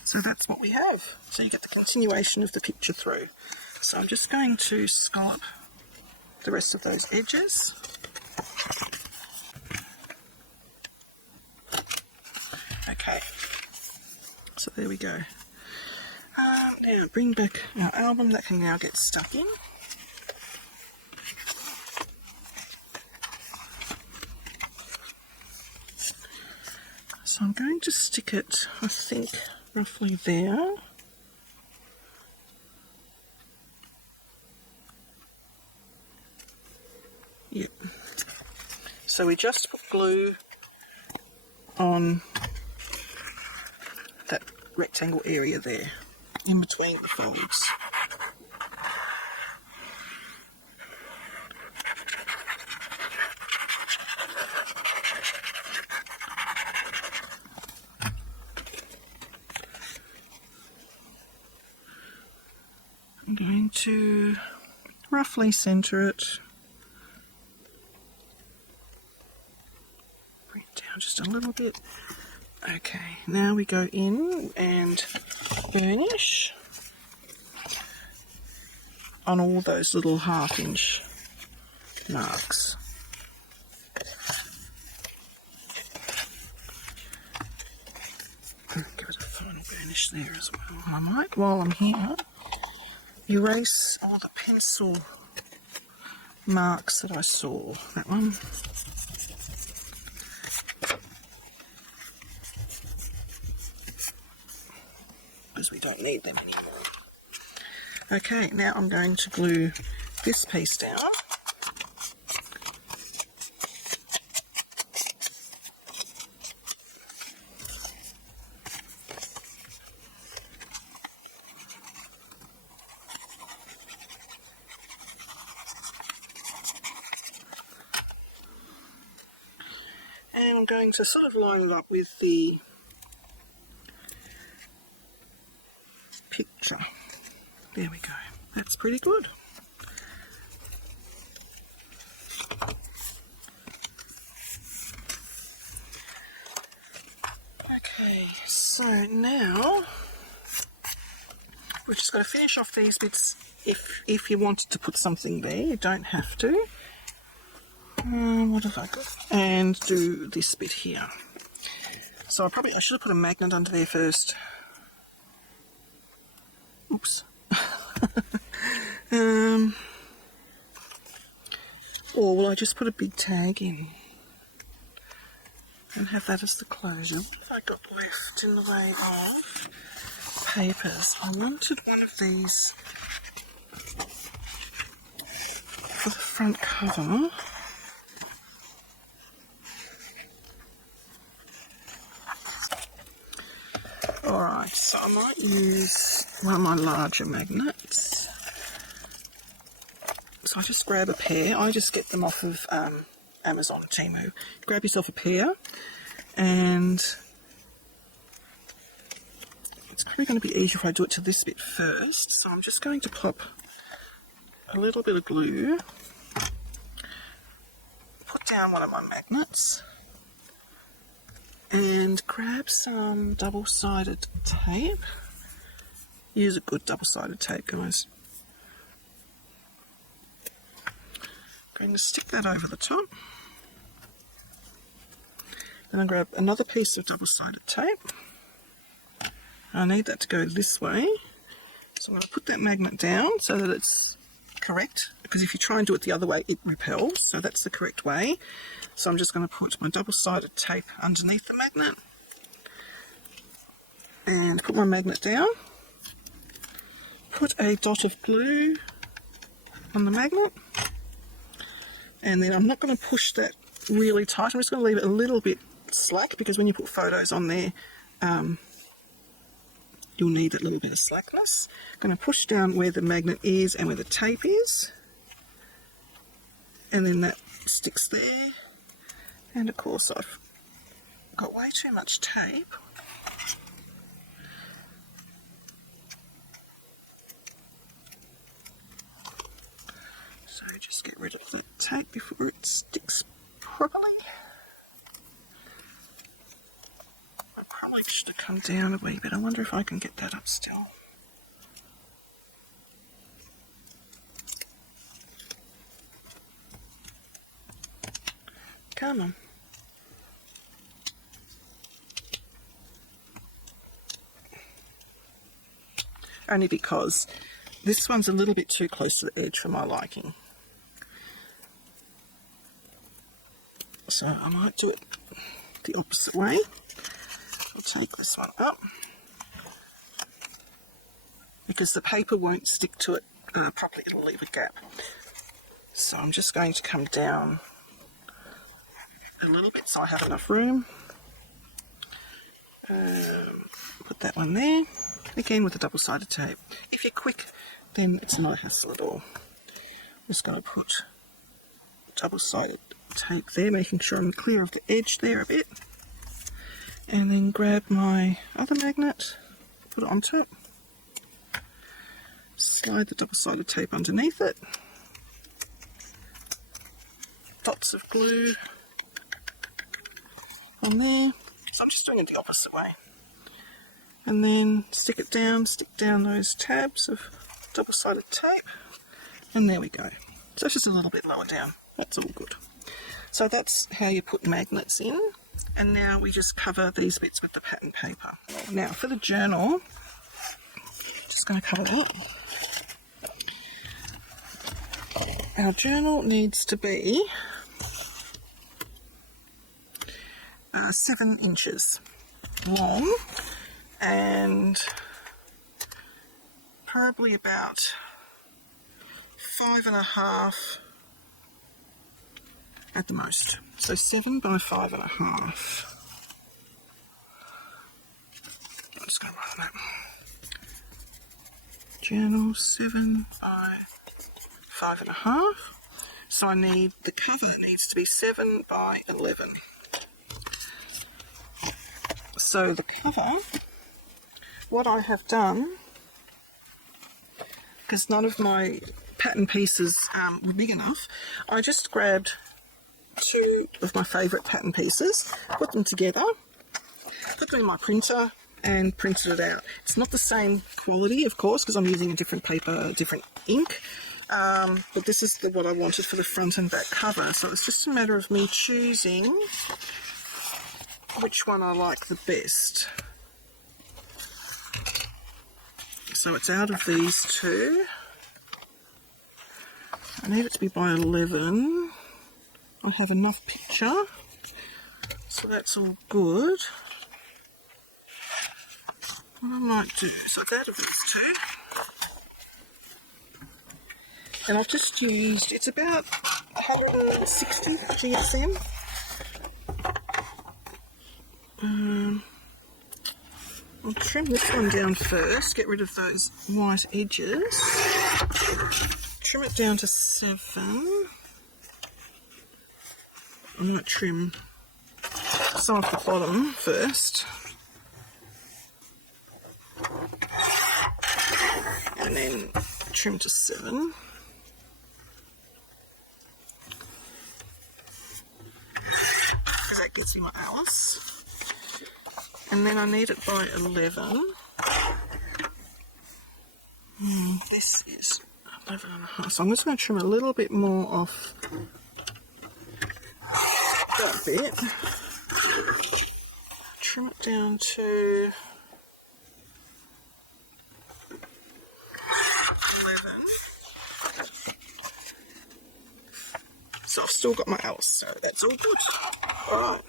So that's what we have. So you get the continuation of the picture through. So I'm just going to scallop the rest of those edges. Okay, so there we go. Now bring back our album that can now get stuck in. So I'm going to stick it, I think, roughly there. Yep. So we just put glue on that rectangle area there, in between the folds. I'm going to roughly centre it. Bring it down just a little bit. Okay, now we go in and burnish on all those little half-inch marks. Give it a final burnish there as well. I might, while I'm here, erase all the pencil marks that I saw. That one. Because we don't need them anymore. Okay, now I'm going to glue this piece down. to sort of line it up with the picture. There we go. That's pretty good. Okay, so now we've just got to finish off these bits. If you wanted to put something there, you don't have to. What have I got? And do this bit here. So I should have put a magnet under there first. Oops. Or will I just put a big tag in and have that as the closure? What have I got left in the way of papers? I wanted one of these for the front cover. Alright, so I might use one of my larger magnets. So I just grab a pair. I just get them off of Amazon, Temu. Grab yourself a pair, and it's probably going to be easier if I do it to this bit first. So I'm just going to pop a little bit of glue, put down one of my magnets, and grab some double-sided tape. Use a good double-sided tape, guys. I'm going to stick that over the top. Then I grab another piece of double-sided tape. I need that to go this way. So I'm going to put that magnet down so that it's correct, because if you try and do it the other way, it repels. So that's the correct way. So I'm just going to put my double-sided tape underneath the magnet and put my magnet down. Put a dot of glue on the magnet. And then I'm not going to push that really tight. I'm just going to leave it a little bit slack, because when you put photos on there, you'll need that little bit of slackness. I'm going to push down where the magnet is and where the tape is. And then that sticks there. And of course I've got way too much tape. So just get rid of that tape before it sticks properly. I probably should have come down a wee bit. I wonder if I can get that up still. Come on. Only because this one's a little bit too close to the edge for my liking. So I might do it the opposite way. I'll take this one up, because the paper won't stick to it properly, it'll leave a gap. So I'm just going to come down a little bit so I have enough room. Put that one there, again with the double-sided tape. If you're quick, then it's not a hassle at all. I'm just going to put double-sided tape there, making sure I'm clear of the edge there a bit. And then grab my other magnet, put it on top, slide the double-sided tape underneath it, dots of glue on there. So I'm just doing it the opposite way. And then stick down those tabs of double-sided tape, and there we go. So it's just a little bit lower down. That's all good. So that's how you put magnets in. And now we just cover these bits with the pattern paper. Now for the journal, just going to cover that. Our journal needs to be 7 inches long and probably about 5.5 at the most. So 7 by 5.5. I'm just going to write that. Journal 7 by 5.5. So I need, the cover needs to be 7 by 11. So the cover, what I have done, because none of my pattern pieces were big enough, I just grabbed 2 of my favourite pattern pieces, put them together, put them in my printer and printed it out. It's not the same quality, of course, because I'm using a different paper, a different ink, but this is what I wanted for the front and back cover. So it's just a matter of me choosing which one I like the best. So it's out of these 2. I need it to be by 11. I'll have enough picture, so that's all good. What I might do, so it's out of these 2. And I've just used, it's about 160 GSM. I'll trim this one down first, get rid of those white edges. Trim it down to 7. I'm going to trim some of the bottom first. And then trim to 7. Because that gives me my hours. And then I need it by 11. This is 11.5. So I'm just going to trim a little bit more off that bit. Trim it down to 11. So I've still got my else, so that's all good. Alright.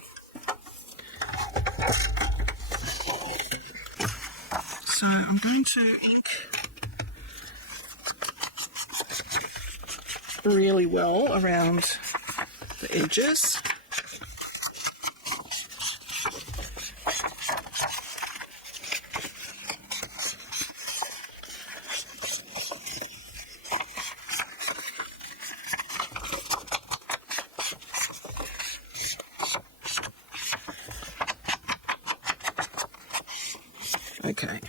So I'm going to ink really well around the edges. Okay.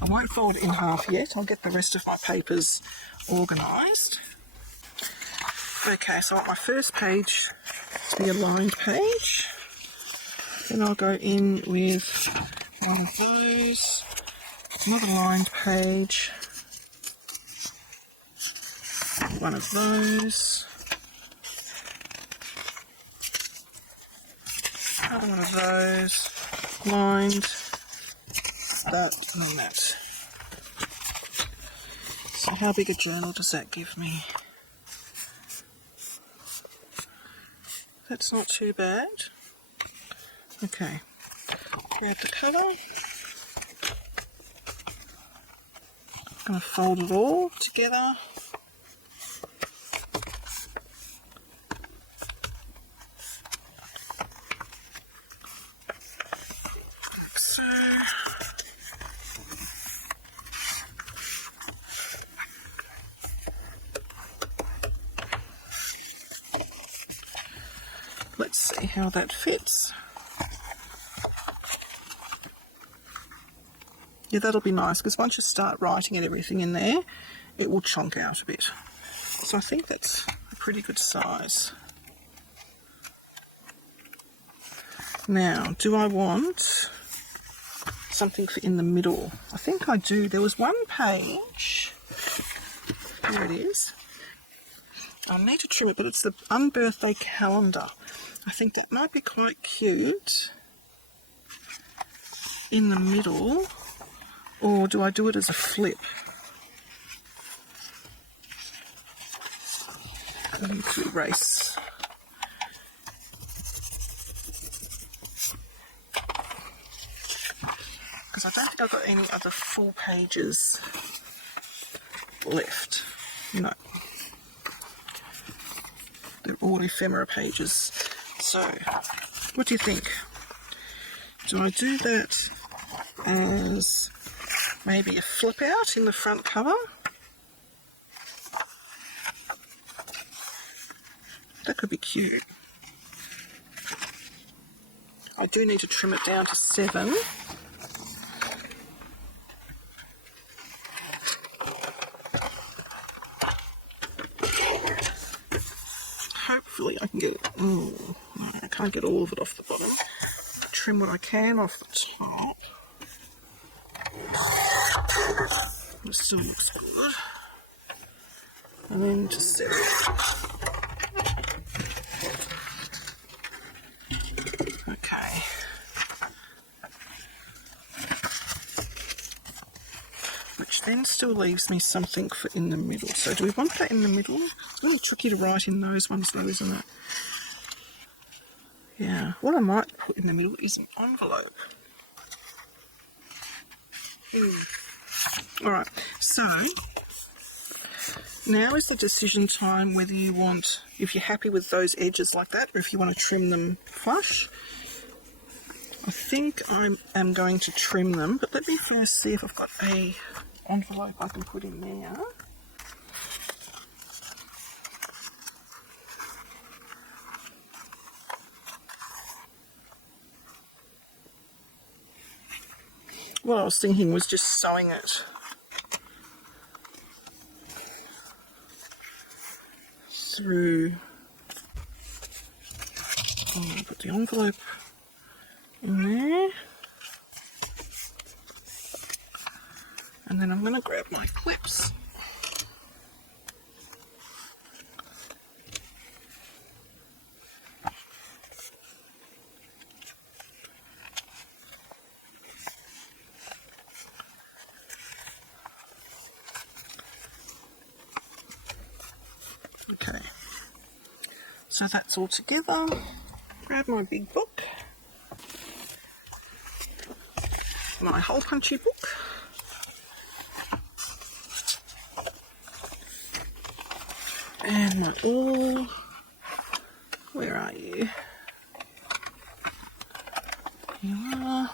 I won't fold it in half yet. I'll get the rest of my papers organised. Okay, so I want my first page to be a lined page. Then I'll go in with one of those, another lined page, one of those, another one of those, lined, that and then that. So how big a journal does that give me? That's not too bad. Okay, grab the cover. I'm going to fold it all together. So let's see how that fits. Yeah, that'll be nice, because once you start writing and everything in there, it will chunk out a bit. So I think that's a pretty good size. Now, do I want something for in the middle? I think I do. There was one page. Here it is. I need to trim it, but it's the unbirthday calendar. I think that might be quite cute in the middle. Or do I do it as a flip? I need to erase. Because I don't think I've got any other full pages left. No. They're all ephemera pages. So, what do you think? Do I do that as maybe a flip out in the front cover? That could be cute. I do need to trim it down to 7. Hopefully I can get it. Oh, no, I can't get all of it off the bottom. Trim what I can off the top. It still looks good. And then just set it. Okay. Which then still leaves me something for in the middle. So do we want that in the middle? It's really tricky to write in those ones though, isn't it? Yeah. What I might put in the middle is an envelope. Alright, so now is the decision time whether you want, if you're happy with those edges like that, or if you want to trim them flush. I think I am going to trim them, but let me first see if I've got a envelope I can put in there. What I was thinking was just sewing it through. Put the envelope in there. And then I'm going to grab my clips. Okay, so that's all together. Grab my big book, my hole punchy book, and my awl. Where are you? Here you are.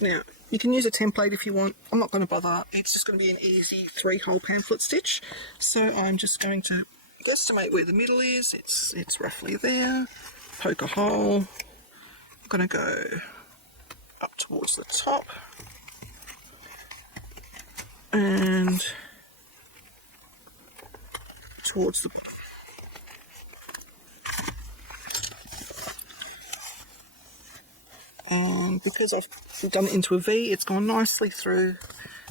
Now, you can use a template if you want. I'm not going to bother. It's just going to be an easy 3-hole pamphlet stitch. So I'm just going to guesstimate where the middle is. It's roughly there. Poke a hole. I'm going to go up towards the top. And towards the bottom. And because I've done it into a V, it's gone nicely through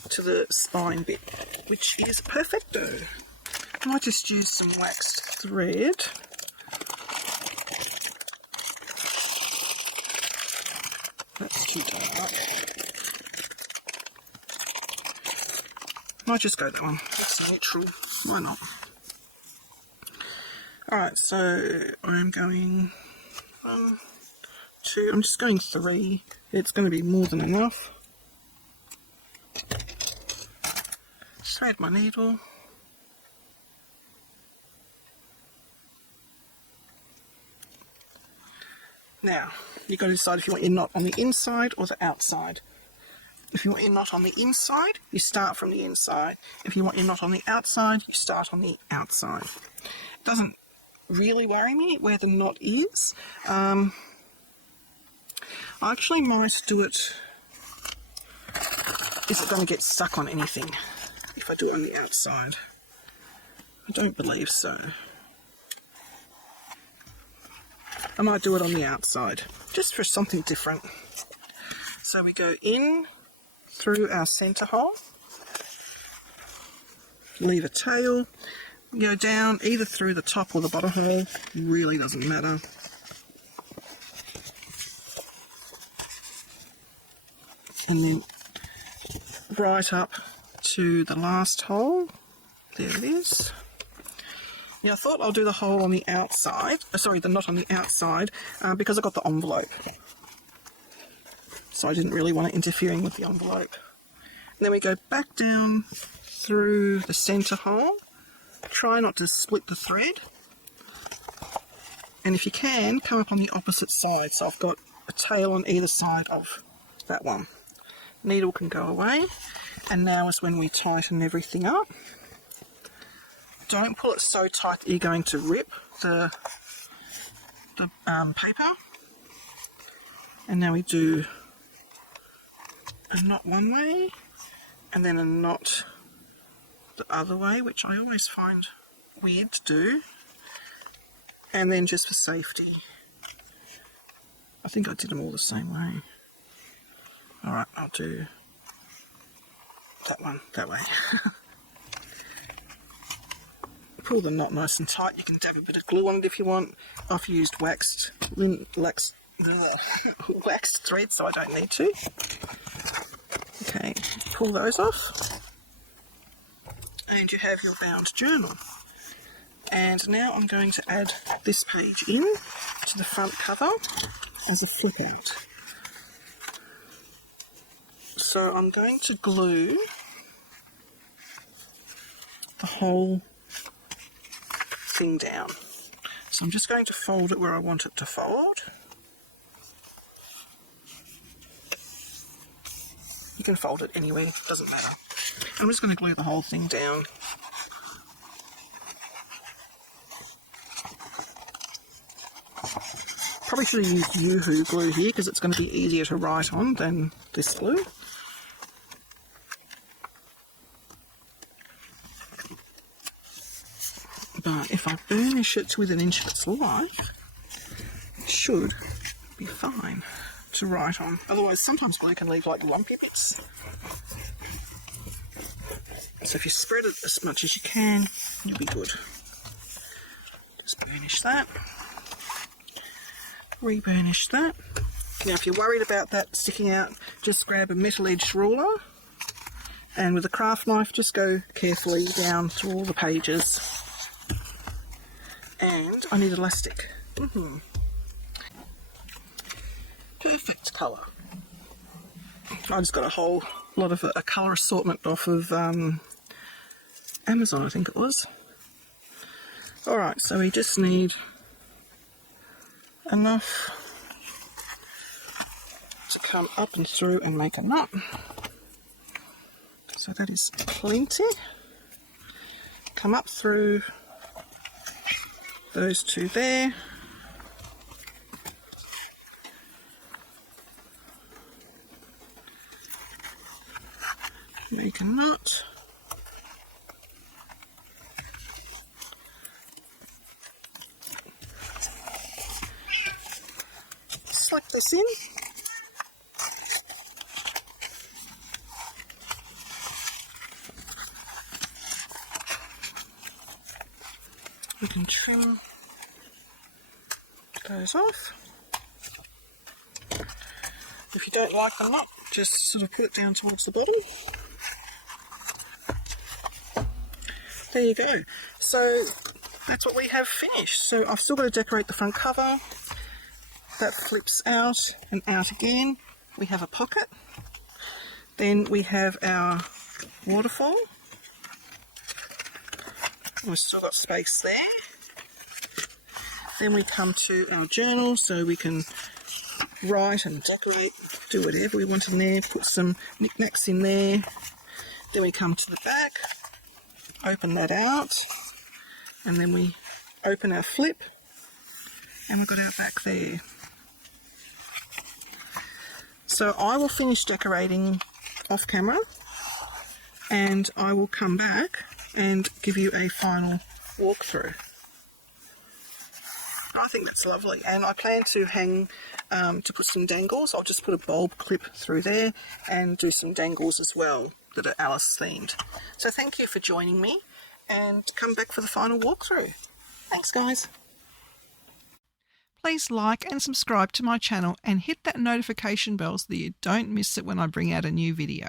to the spine bit, which is perfecto. I might just use some waxed thread. That's too dark. Might just go that one. It's neutral. Why not? Alright, so I'm going 1, 2, I'm just going 3. It's going to be more than enough. Thread my needle. Now, you've got to decide if you want your knot on the inside or the outside. If you want your knot on the inside, you start from the inside. If you want your knot on the outside, you start on the outside. It doesn't really worry me where the knot is. I actually might do it. Is it going to get stuck on anything if I do it on the outside? I don't believe so. I might do it on the outside, just for something different. So we go in through our centre hole, leave a tail, go down either through the top or the bottom hole, really doesn't matter. And then right up to the last hole, there it is. Now I thought I'll do the hole on the outside, sorry, the knot on the outside, because I got the envelope. So I didn't really want it interfering with the envelope. And then we go back down through the centre hole. Try not to split the thread. And if you can, come up on the opposite side. So I've got a tail on either side of that one. Needle can go away. And now is when we tighten everything up. Don't pull it so tight that you're going to rip the paper. And now we do a knot one way and then a knot the other way, which I always find weird to do. And then just for safety, I think I did them all the same way. Alright, I'll do that one that way. Pull the knot nice and tight. You can dab a bit of glue on it if you want. I've used waxed thread, so I don't need to. Okay, pull those off. And you have your bound journal. And now I'm going to add this page in to the front cover as a flip out. So I'm going to glue the whole thing down. So I'm just going to fold it where I want it to fold. You can fold it anywhere, doesn't matter. I'm just going to glue the whole thing down. Probably should have used Yoo-Hoo glue here because it's going to be easier to write on than this glue. But if I burnish it with an inch of its life, it should be fine to write on. Otherwise, sometimes glue can leave like lumpy bits. So if you spread it as much as you can, you'll be good. Just burnish that. Re-burnish that. Now if you're worried about that sticking out, just grab a metal-edged ruler and with a craft knife just go carefully down through all the pages. And I need elastic. Perfect colour. I just got a whole lot of a colour assortment off of Amazon, I think it was. Alright, so we just need enough to come up and through and make a knot. So that is plenty. Come up through those two there. Make a knot. Slip this in. We can trim those off. If you don't like the knot, just sort of put it down towards the bottom. There you go. So that's what we have finished. So I've still got to decorate the front cover. That flips out and out again. We have a pocket. Then we have our waterfall. We've still got space there. Then we come to our journal so we can write and decorate, do whatever we want in there, put some knickknacks in there. Then we come to the back, open that out, and then we open our flip and we've got our back there. So I will finish decorating off camera and I will come back and give you a final walkthrough. I think that's lovely, and I plan to hang to put some dangles. I'll just put a bulb clip through there and do some dangles as well that are Alice themed. So thank you for joining me and come back for the final walkthrough. Thanks guys. Please like and subscribe to my channel and hit that notification bell so that you don't miss it when I bring out a new video.